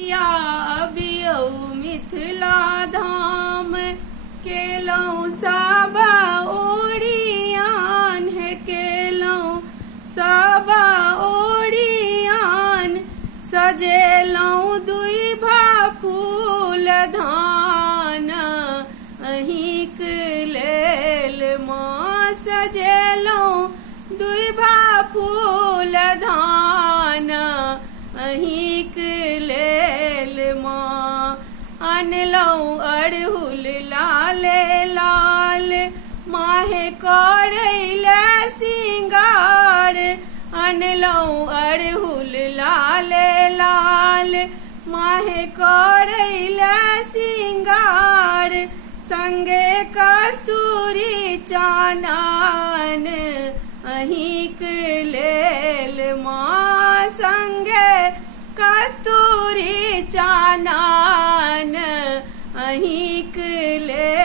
अबियौ मिथिला धाम केलहुँ साबा ओरियान है केलहुँ साबा ओरियान सजेलहुँ दुइभा फूल धान अहींक लेल माँ सजेलहुँ दुइभा फूल धान अहींक लेल माँ अनलहुँ अड़हुल लाले लाल माहे करैले सिंगार अनलहुँ अड़हुल लाले लाल माहे करैले सिंगार संगे कस्तूरी चानन अहींक लेल माँ संगे कस्तूरी चानन अहींक लेल